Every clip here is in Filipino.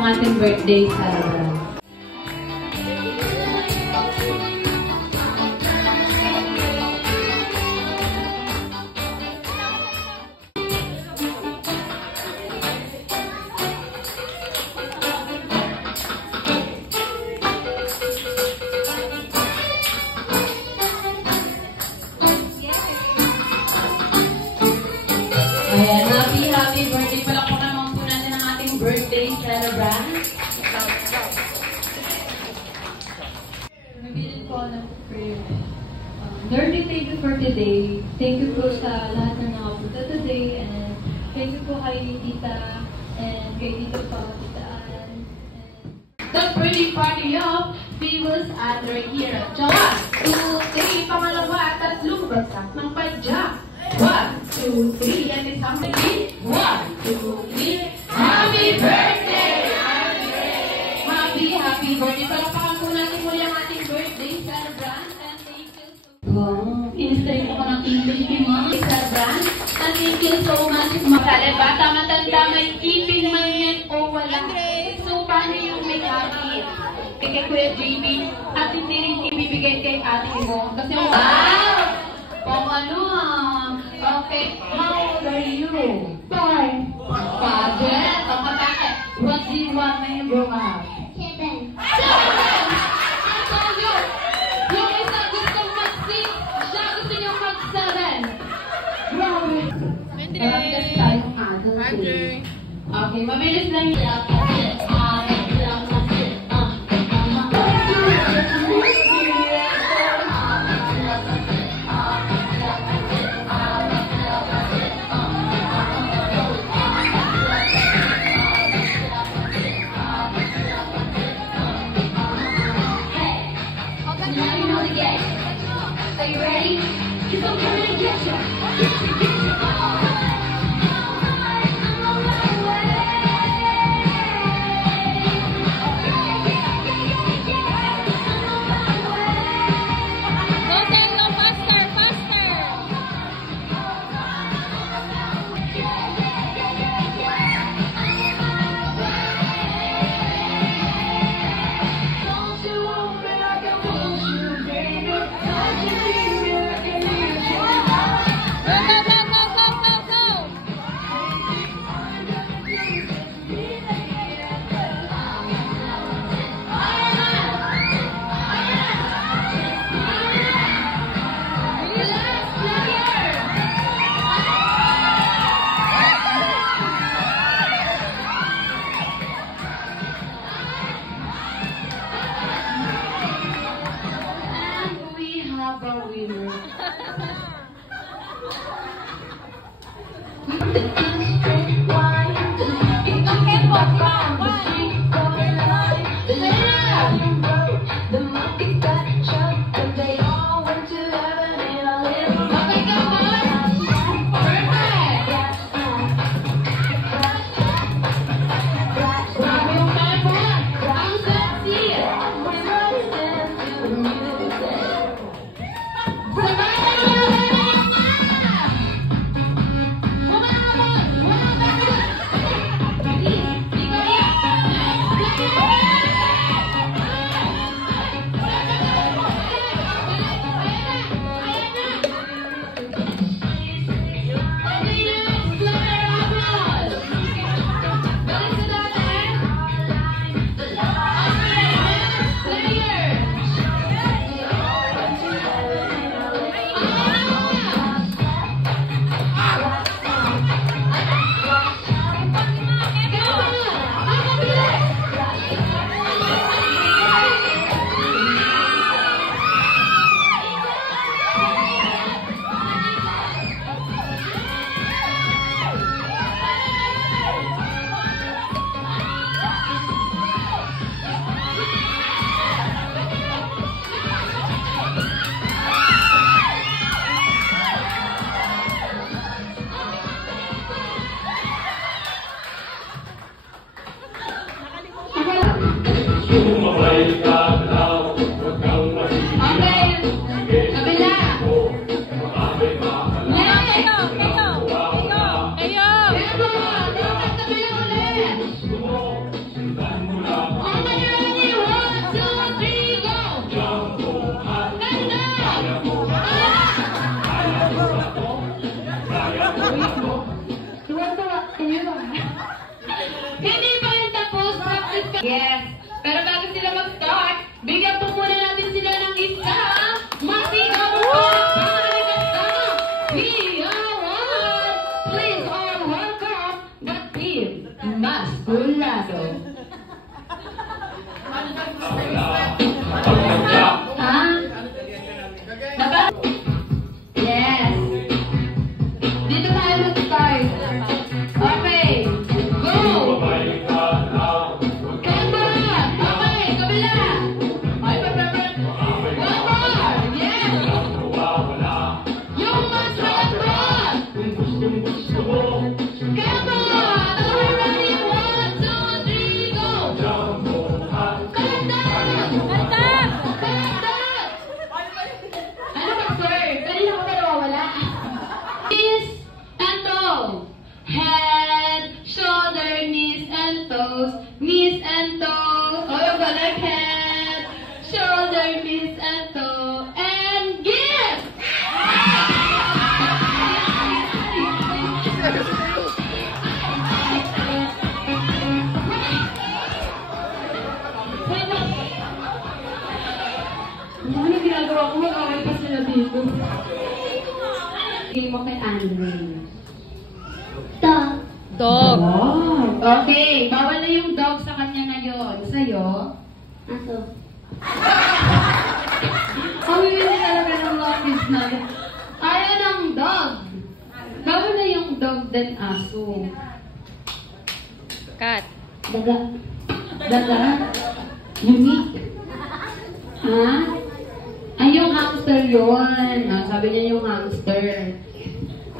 ang ating birthday celebration. Ayan, happy birthday pala po naman po natin ang ating birthday celebrant. Nabilin po ng prayer. Lord, thank you for today. Thank you po sa lahat na nakapunta today. And thank you po kay Tita and kay Tito pa, Tita Ann. The pretty party of Famous Andre here. 1, 2, 3, pangalawa, tatlong bagsak ng padyak. 1, 2, 3, and it's something. 1, 2, 3, happy birthday! Happy birthday! Palakpakan po natin muli ang ating birthday celebrant. And thank you so much. In-string ko ng English ni Mom. Celebrant. And thank you so much. Makala bata, matanda, may ipin man yan o wala. So, paano yung may happy? Kay Kuya JB, at hindi rin ibibigay kay ate mo. Kasi, wow! Kung ano okay, how old are you? 5. Paget? Ang bakit? What do you want when you grow up? 7. I told you! Yung isa gustong mag-6, siya gusto niyong mag-7. Grabe! Marami kasi tayong adult. Okay, mabilis lang yun. Are you ready? 'Cause I'm coming to get you. Ayo! Yes. Pero bago sila mag-start, bigyan po muna natin sila ng isa. Masigaw po! Please all welcome the team Masculado. Yes. Dito tayo mag-start. Okay. Go! Kamba! Okay, kabila! Ay, one more! Yes! Yung mas malambot! Kamba! Are ready? 1, 2, 3, go! Kanda! Kanda! Ano ba, sir? Kanina ko ba nawawala? Knees and toes. Head, shoulder, knees and toes. Knees and toes. Oh, yung galing. Head, shoulder, knees and toes. And give! Ano ginagawa ko? Mag-away pa sila dito. Game mo kay Andre. Dog. Dog. Okay, bawal na yung dog sa kanya ngayon. Sa'yo? Aso. Ang hindi talaga ng mga kids natin. Ayaw ng dog. Bawal na yung dog din aso. Cat. Daga. Daga? Unique. Ha? Ay, yung hamster yun. Ah, sabi niya yung hamster.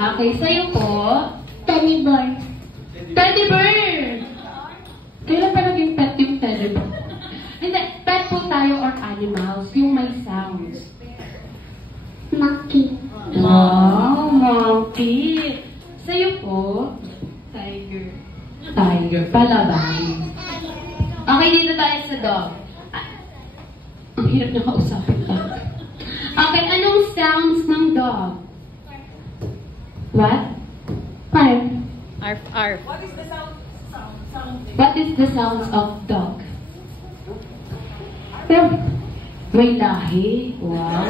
Okay, sa'yo po? Teddy bear. Teddy bear! Kailan pa naging pet yung teddy bear? Hindi, pet po tayo or animals, yung may sounds. Monkey. Wow, monkey! Sa'yo po? Tiger. Tiger, palaban. Okay, dito tayo sa dog. Ah, ang hirap niya kausapin dog. Okay, anong sounds ng dog? What? Bark. Arf, arf. What is the sounds of dog? May lahi. Wow.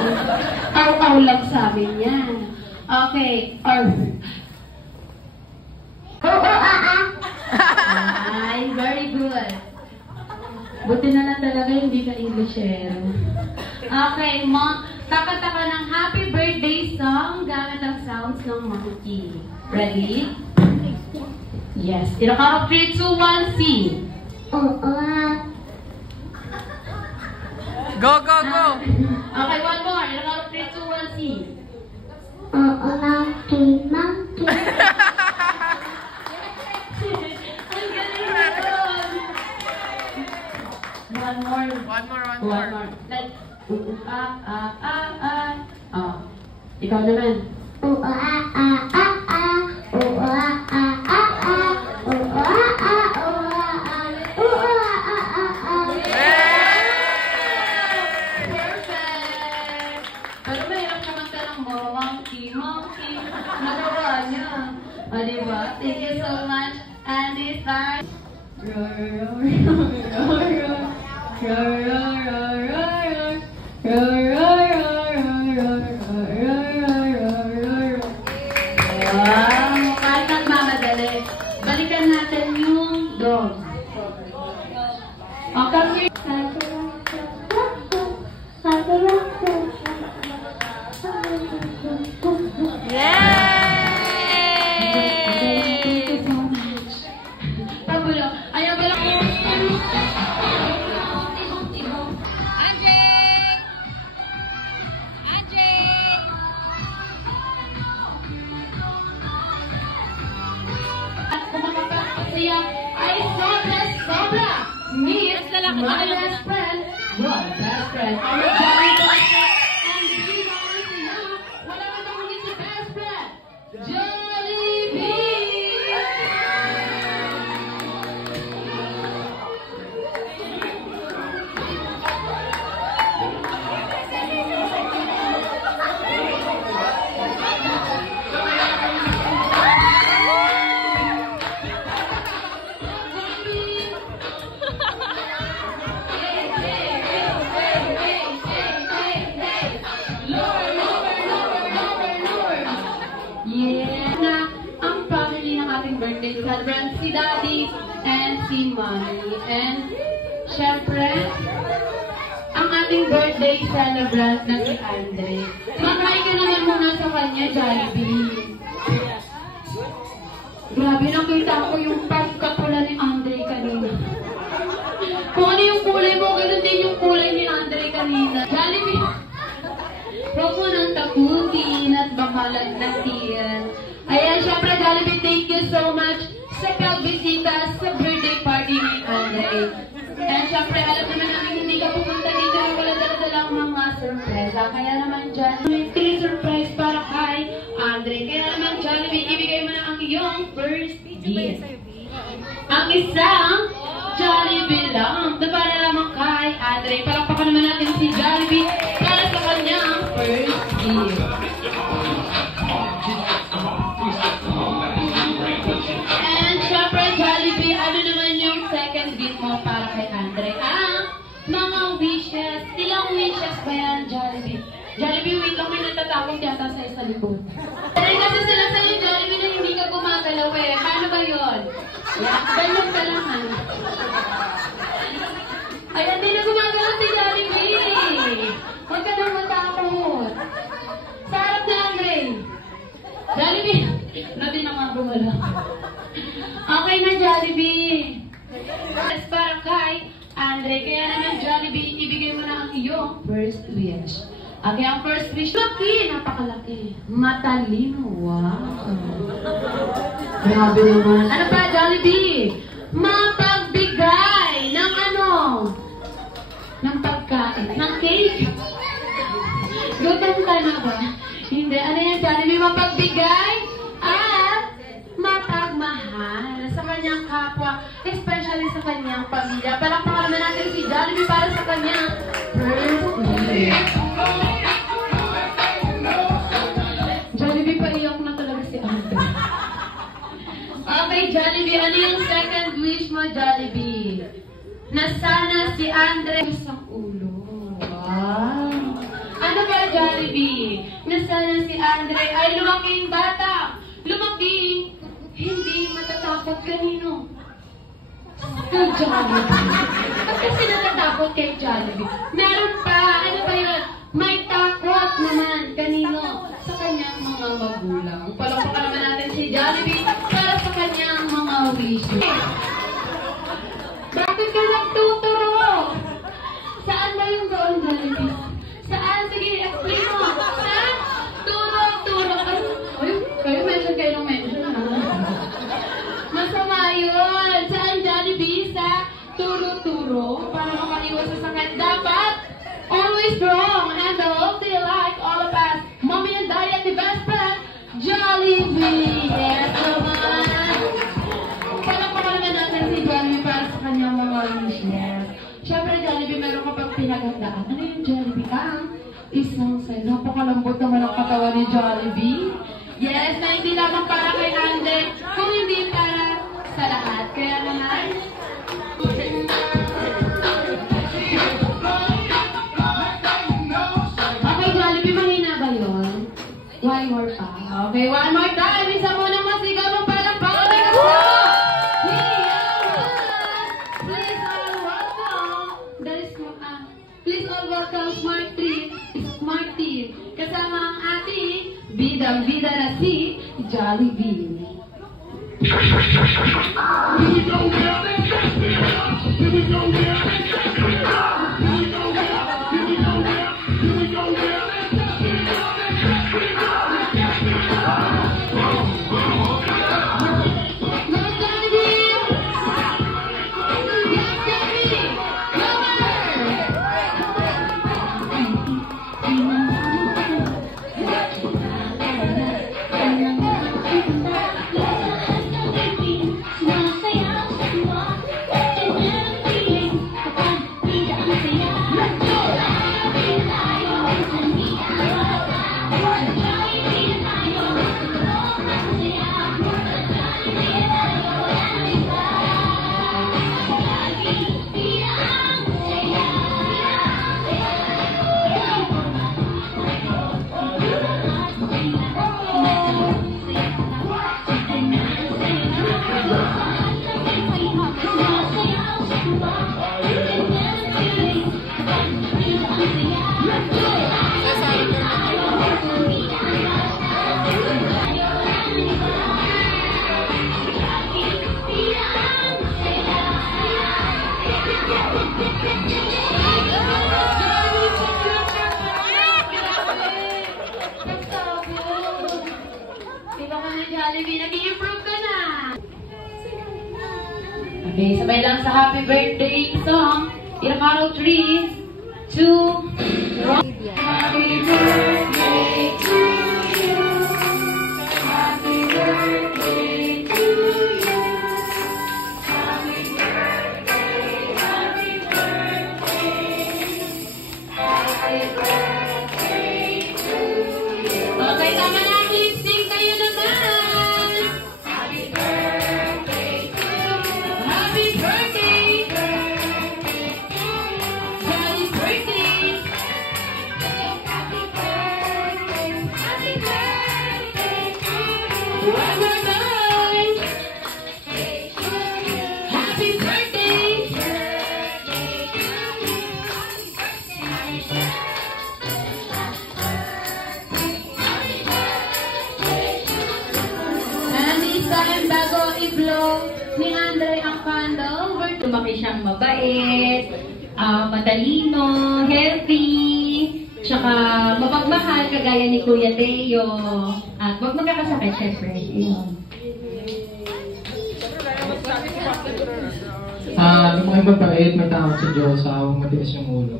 Aw-aw lang sabi niya. Okay. Ay, very good. Buti na lang talaga hindi ka Englishero. Okay, kakanta ka ng happy birthday song gamit ang sounds ng monkey. Ready? Yes. In a count of 3, 2, 1, sing. Go, go, go. Okay, one more. In a count of 3, 2, 1, sing. Monkey, monkey. Ang galing na yun. One more. One more, one One more. more. Like, Oh. Ikaw naman. Perfect! Pero mahirap kumanta ng monkey, monkey. Nagawa niya. O, diba? Thank you so much. And this time... Wow! Kahit nagmamadali. Balikan natin yung dog. O, kasi... Yay! Pagulo. Ayaw ba lang yung... Anjing! Anjing! At kung makapagpasaya ay sobra! Meet my best friend. Your best friend. Our jolly best friend. And the hero is enough. Wala ka bang ulit sa best friend? Jollibee! si Daddy and si Mommy. And syempre, ang ating birthday celebrant na si Andre. Mag-hi ka naman muna sa kanya, Jollibee. Grabe, nakita ko yung pagkapula ni Andre kanina. Kung ano yung kulay mo, ganoon din yung kulay ni Andre kanina. Jollibee, huwag mo nang takutin at bakalagnatin. Ayan, syempre, Jollibee, thank you so much sa pagbisita sa birthday party ni Andre. And syempre, alam naman namin hindi ka pumunta dito na wala dala-dalang mga surpresa. Kaya naman dyan, may 3 surprise para kay Andre. Kaya naman, Jollibee, ibigay mo na ang iyong first gift. Ang isang Jollibee lang. Na para naman kay Andre. Palakpakan naman natin si Jollibee para sa kanyang first gift. And syempre, Jollibee, ano naman yung second gift mo para kay Andre? Mga wishes. Ilang wishes ba yan, Jollibee? Jollibee, wait lang, may natatakot yata sa'yo sa likod. Dahil kasi sila sa'yo, Jollibee, na hindi ka gumagalaw eh. Paano ba yun? Yan, ganyan ka lang, ha? Ayan, hindi na gumagalaw si Jollibee. Huwag ka nang matakot. Sa harap ni Andre. Jollibee, natin na nga gumalaw. Okay na, Jollibee. Yes, para kay Andre. Kaya naman, Jollibee, ibigay mo na ang iyong first wish. Okay, ang first wish, laki, napakalaki. Matalino, wow. Grabe naman. Ano pa, Jollibee? Mapagbigay ng ano? Ng pagkain. Ng cake? Gutom ka na ba? Hindi. Ano yan, Jollibee? Mapagbigay at mapagmahal sa kanyang kapwa, especially sa kanyang pamilya. Palakpakan naman natin si Jollibee para sa kanyang first wish. Jollibee, paiyak na talaga si Andre. Okay, Jollibee, ano yung second wish mo, Jollibee? Na sana si Andre isang ulo. Wow. Ano ba, Jollibee? Na sana si Andre ay lumaking bata. Lumaking hindi matatakot kanino. Kay Jollibee. At kasi natatakot kay Jollibee. Meron pa, ano ba yun? May takot naman kanino? Sa kanyang mga magulang. Palakpakan naman natin si Jollibee para sa kanyang mga wishes. Bakit ka nagtuturo? Saan ba yung doon, Jollibee? Saan? Sige, explain mo. Saan? Turo. Ay, kayo mention kayo ng mention, ha? Masama yun. Saan, Jollibee? Sa turo. Para makaiwas sa sakit. Dapat always strong and healthy like all of us. Mommy and Daddy at the best friend, Jollibee. Yes, naman. Palakpakan naman natin si Jollibee para sa kanyang mga wishes. Siyempre, Jollibee, meron ka pang pinagandaan. Ano yung Jollibee? Isang side. Napakalambot naman ang katawan ni Jollibee. Yes, na hindi lamang para kay Andre, kung hindi para sa lahat. Kaya naman, okay, Jollibee, mahina ba yun? One more pa. Okay, one more time. Isa mo nang masigaw ng palakpakan na kasama. Please all welcome Smart Team. Kasama ang ating bidang-bida na si Jollibee. Okay, sabay lang sa happy birthday song. Irakaro 3, 2, 1. Happy birthday to you. Happy birthday to you. Happy birthday, happy birthday. Happy birthday to you. Okay, tama na. Lip sync kayo naman. Happy birthday to you. Happy birthday. Daddy's birthday. Happy birthday. Happy birthday to you. One more time. Happy birthday. And this time, bago i-blow ni Andre ang candle, lumaki siyang mabait, matalino, healthy, tsaka mapagmahal kagaya ni Kuya Teo. At huwag magkakasakit, syempre. Yun. Lumaki mabait, may takot sa Diyos, huwag matigas yung ulo.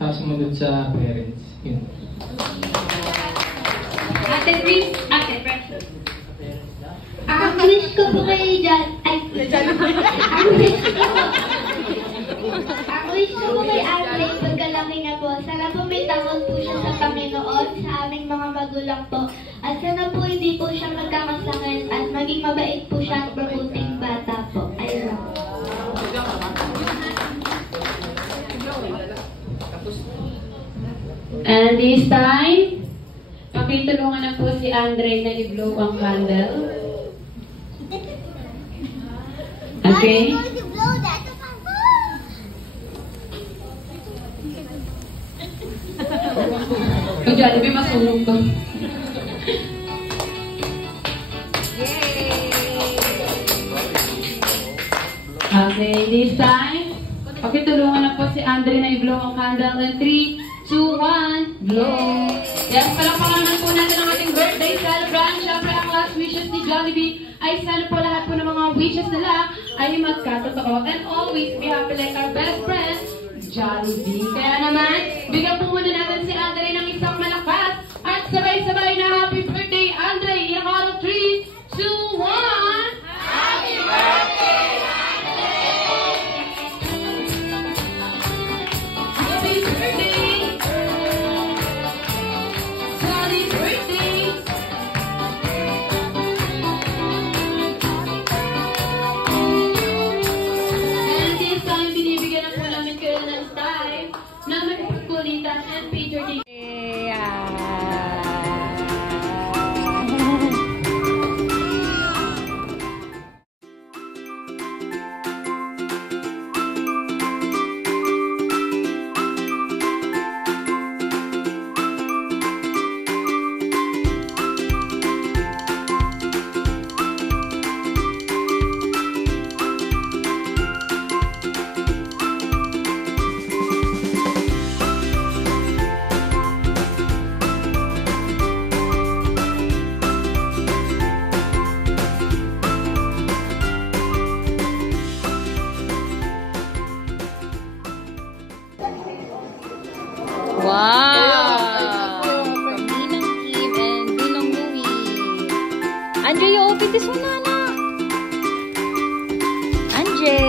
Tapos sumunod sa parents. Yun. Ate Chris, Ate Precious. Ang wish ko po kay Jan, ang wish ko po kay Andre, pagkalaki na po, sana po may takot po siya sa Panginoon, sa aming mga magulang po. At sana po hindi po siya magkakasakit at maging mabait po siya at mabuting bata po. Ayun lang. And this time, pakitulungan na po si Andre na i-blow ang candle. Okay? Yung Jollibee, masunog to. Okay, this time, pakitulungan na po si Andre na i-blow ang candle. And 3, 2, 1, blow! Yes, palakpakan naman po natin ang ating birthday celebrant. Siyempre, ang last wishes ni Jollibee ay sana po lahat po ng mga wishes nila ay magkatotoo. And always be happy like our best friend, Jollibee. Kaya naman, bigyan po muna natin si Andre ng isang malakas at sabay-sabay na happy birthday, Andre! Irakaro 3, 2, 1! Happy birthday, Andre! Happy birthday! Happy birthday! And this time, binibigyan na po namin kayo ng time na magkukulitan and feature din. Wow! From Ninang Kim and Ninong Louie. Andre, you open this one, Nana. Andre.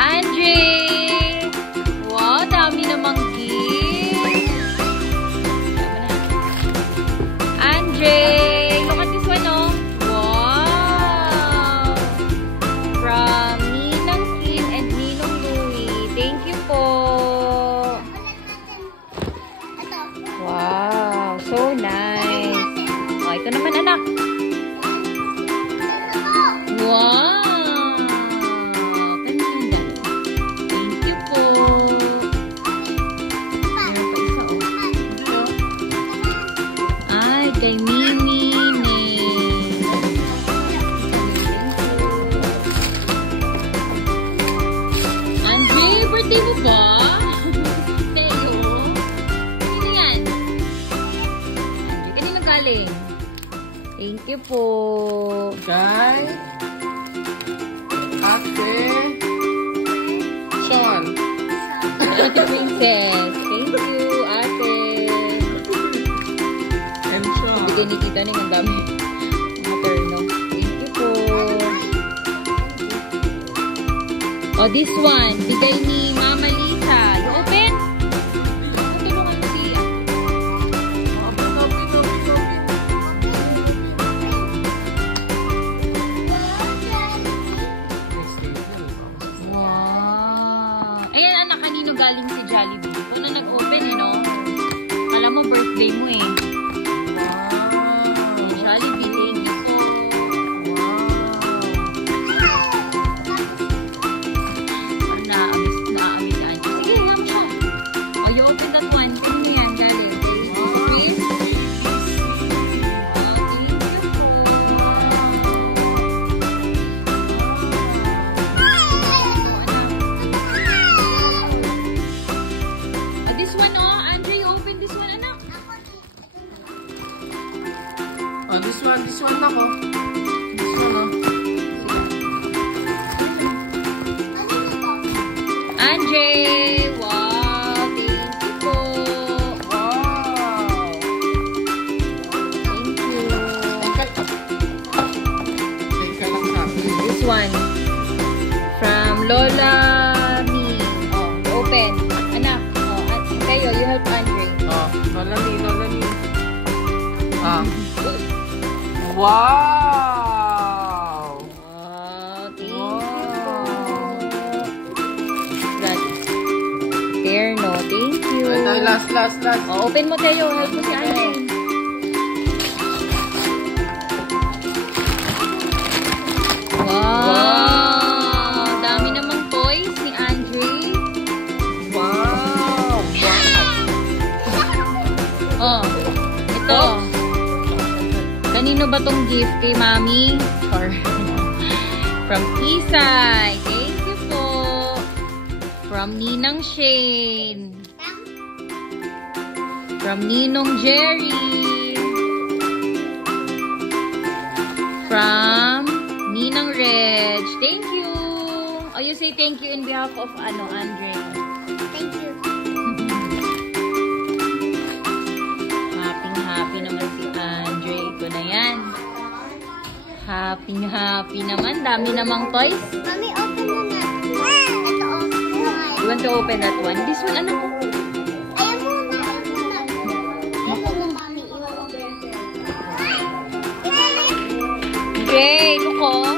Andre. Wow, dami namang gift. Andre. Look at this one, oh. Wow. From Ninang Kim and Ninong Louie. Thank you po. Wow, so nice. Oh, ito naman, anak. Wow. Ganda. Thank you po. Meron pa isa, oh. Ay, kay Mimi. Andre, birthday mo ba? Teo. Sino yan? Andre, kanina galing. Thank you po. Kay Ate Sean. Ate Princess. Thank you, ate. And Sean. Bigay ni Tita Ning ang dami. Materno. Thank you po. Oh, this one. Bigay ni Mama Lisa. You open? Tulungan mo siya. Wow. Ayan, anak, kanino galing si Jollibee? Ito na nag-open, eh, no? Alam mo, birthday mo, eh. Jollibee, thank you po. Naamis na Anjo. Sige, yan mo siya. Oh, you open that one. Kanino yan galing? Thank you po. This one, oh. Andre, open this one, anak. Oh, this one ako. This one, oh. Andre, wow, thank you po. Wow. Thank you. Teka lang sa akin. This one, from Lola Me. Oh, open. Anak, oh, kayo, you help Andre. Oh, Lola ni. Ah. Wow! Oh, thank you Wow. po. That, there, no, thank you. Ay, last. Oh, open mo, Teo. Help mo si Andre. Wow! Dami namang toys ni Andre. Wow! Oh, ito. Kanino ba tong gift? Kay Mami? Or from Isay. Thank you po. From Ninang Shane. From Ninong Jerry. From Ninang Reg. Thank you. Oh, you say thank you in behalf of Andre. Thank you. Happy naman si Andre. Ito na yan. Happy naman. Dami namang toys. Mami, open mo na. Ito, open mo. You want to open that one? This one, anak ko. Ayaw muna. Ito na, Mami. Okay, look oh.